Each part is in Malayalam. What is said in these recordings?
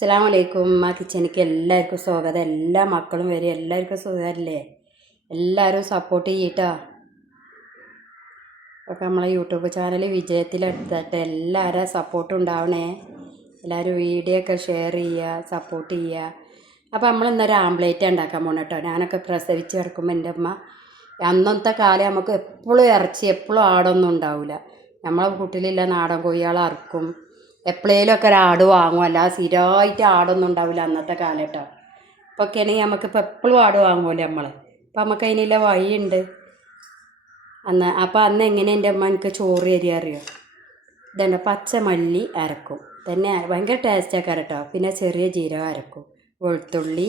അസ്സലാമലൈക്കും. കിച്ചണിക്ക് എല്ലാവർക്കും സ്വാഗതം. എല്ലാ മക്കളും വരും, എല്ലാവർക്കും സുഖമല്ലേ? എല്ലാവരും സപ്പോർട്ട് ചെയ്യട്ടോ. ഒക്കെ നമ്മളെ യൂട്യൂബ് ചാനൽ വിജയത്തിലെടുത്തിട്ട് എല്ലാവരും സപ്പോർട്ട് ഉണ്ടാവണേ. എല്ലാവരും വീഡിയോ ഒക്കെ ഷെയർ ചെയ്യുക, സപ്പോർട്ട് ചെയ്യുക. അപ്പോൾ നമ്മൾ ഇന്നൊരു ആംപ്ലേറ്റ് ഉണ്ടാക്കാൻ പോകണം കേട്ടോ. ഞാനൊക്കെ പ്രസവിച്ച് കിടക്കുമ്പോൾ എൻ്റെ അമ്മ അന്നത്തെ കാലം നമുക്ക് എപ്പോഴും ഇറച്ചി എപ്പോഴും ആടൊന്നും ഉണ്ടാവില്ല. നമ്മളെ വീട്ടിലുള്ള നാടൻ കോഴികളെ അറക്കും, എപ്പോഴേലുമൊക്കെ ഒരാട് വാങ്ങും, അല്ലാതെ സ്ഥിരമായിട്ട് ആടൊന്നും ഉണ്ടാവില്ല അന്നത്തെ കാലം കേട്ടോ. ഇപ്പോൾ ഒക്കെ ആണെങ്കിൽ നമുക്കിപ്പോൾ എപ്പോഴും ആട് വാങ്ങുമല്ലോ നമ്മൾ. അപ്പം നമുക്ക് അതിനുള്ള വഴിയുണ്ട് അപ്പോൾ അന്ന് എങ്ങനെ എൻ്റെ അമ്മ എനിക്ക് ചോറ് തരിക അറിയോ? ഇതുണ്ട്, പച്ചമല്ലി അരക്കും തന്നെ, ഭയങ്കര ടേസ്റ്റൊക്കെ കേട്ടോ. പിന്നെ ചെറിയ ജീരകം അരക്കും, വെളുത്തുള്ളി,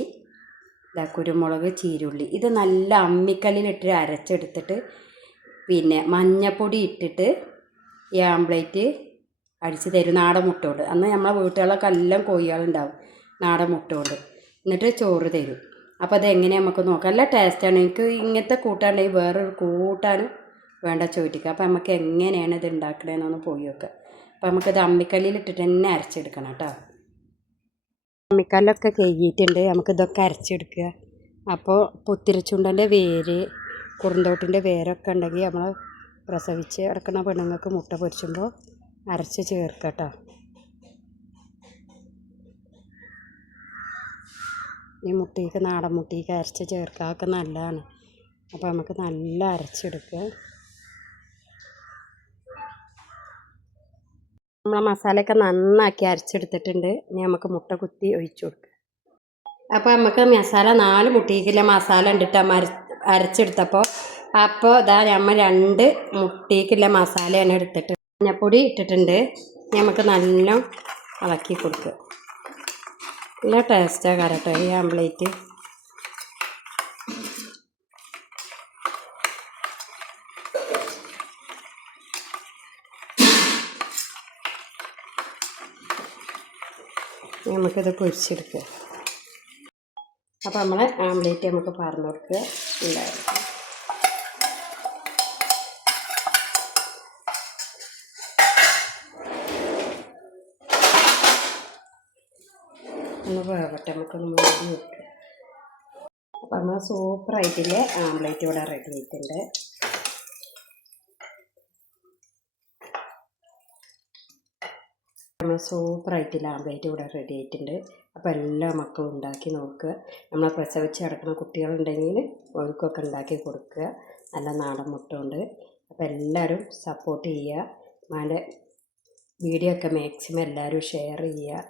കുരുമുളക്, ചീരുള്ളി, ഇത് നല്ല അമ്മിക്കല്ലിലിട്ട് അരച്ചെടുത്തിട്ട് പിന്നെ മഞ്ഞപ്പൊടി ഇട്ടിട്ട് ഈ ആംപ്ലേറ്റ് അടിച്ച് തരും, നാടൻ മുട്ട കൊണ്ട്. അന്ന് നമ്മളെ വീട്ടുകളിലൊക്കെ എല്ലാം കോഴികളുണ്ടാവും നാടൻ മുട്ട കൊണ്ട്. എന്നിട്ട് ചോറ് തരും. അപ്പോൾ അതെങ്ങനെ നമുക്ക് നോക്കാം. നല്ല ടേസ്റ്റാണ്. എനിക്ക് ഇങ്ങനത്തെ കൂട്ടാണെങ്കിൽ വേറൊരു കൂട്ടാനും വേണ്ട ചോദിക്കുക. അപ്പോൾ നമുക്ക് എങ്ങനെയാണ് ഇത് ഉണ്ടാക്കണതെന്നൊന്ന് പോയി നോക്കാം. അപ്പോൾ നമുക്കിത് അമ്മിക്കല്ലിലിട്ടിട്ട് തന്നെ അരച്ചെടുക്കണം കേട്ടോ. അമ്മിക്കല്ലൊക്കെ കഴുകിയിട്ടുണ്ട്. നമുക്കിതൊക്കെ അരച്ചെടുക്കുക. അപ്പോൾ പുത്തിരിച്ചുണ്ടൻ്റെ വേര്, കുറുന്തോട്ടിൻ്റെ വേരൊക്കെ ഉണ്ടെങ്കിൽ നമ്മൾ പ്രസവിച്ച് കിടക്കുന്ന പെണ്ണുങ്ങൾക്ക് മുട്ട പൊരിച്ചുമ്പോൾ അരച്ച് ചേർക്കട്ടോ. ഈ മുട്ടിക്ക്, നാടൻ മുട്ടിക്ക് അരച്ച് ചേർക്കാനൊക്കെ നല്ലതാണ്. അപ്പോൾ നമുക്ക് നല്ല അരച്ചെടുക്കുക. നമ്മളെ മസാലയൊക്കെ നന്നാക്കി അരച്ചെടുത്തിട്ടുണ്ട്. ഇനി നമുക്ക് മുട്ട കുത്തി ഒഴിച്ചു കൊടുക്കുക. അപ്പോൾ നമുക്ക് മസാല 4 മുട്ടിക്കുള്ള മസാല ഉണ്ടിട്ട് അരച്ചെടുത്തപ്പോൾ ഇതാ നമ്മൾ 2 മുട്ടിക്കുള്ള മസാലയാണ് എടുത്തിട്ട് മഞ്ഞപ്പൊടി ഇട്ടിട്ടുണ്ട്. നമുക്ക് നല്ല ഇളക്കി കൊടുക്കുക. നല്ല ടേസ്റ്റാണ് കേട്ടോ ഈ ആംപ്ലേറ്റ്. നമുക്കിത് പൊരിച്ചെടുക്കുക. അപ്പോൾ നമ്മളെ ആംപ്ലേറ്റ് നമുക്ക് പറഞ്ഞു കൊടുക്കുക. ഉണ്ടായിരുന്നു ഒന്ന് വേവട്ടെ, നമുക്കൊന്ന് മൂടി വെക്കുക. അപ്പോൾ നമ്മൾ സൂപ്പറായിട്ടില്ല ആംപ്ലേറ്റ് ഇവിടെ റെഡി ആയിട്ടുണ്ട്. നമ്മൾ സൂപ്പറായിട്ടില്ല ആംപ്ലേറ്റ് ഇവിടെ റെഡി ആയിട്ടുണ്ട്. അപ്പോൾ എല്ലാ മക്കളും ഉണ്ടാക്കി നോക്കുക. നമ്മൾ പ്രസവിച്ച് കിടക്കുന്ന കുട്ടികളുണ്ടെങ്കിൽ അവർക്കൊക്കെ ഉണ്ടാക്കി കൊടുക്കുക. നല്ല നാടൻ മുട്ട കൊണ്ട്. അപ്പോൾ എല്ലാവരും സപ്പോർട്ട് ചെയ്യുക. വീഡിയോ ഒക്കെ മാക്സിമം എല്ലാവരും ഷെയർ ചെയ്യുക.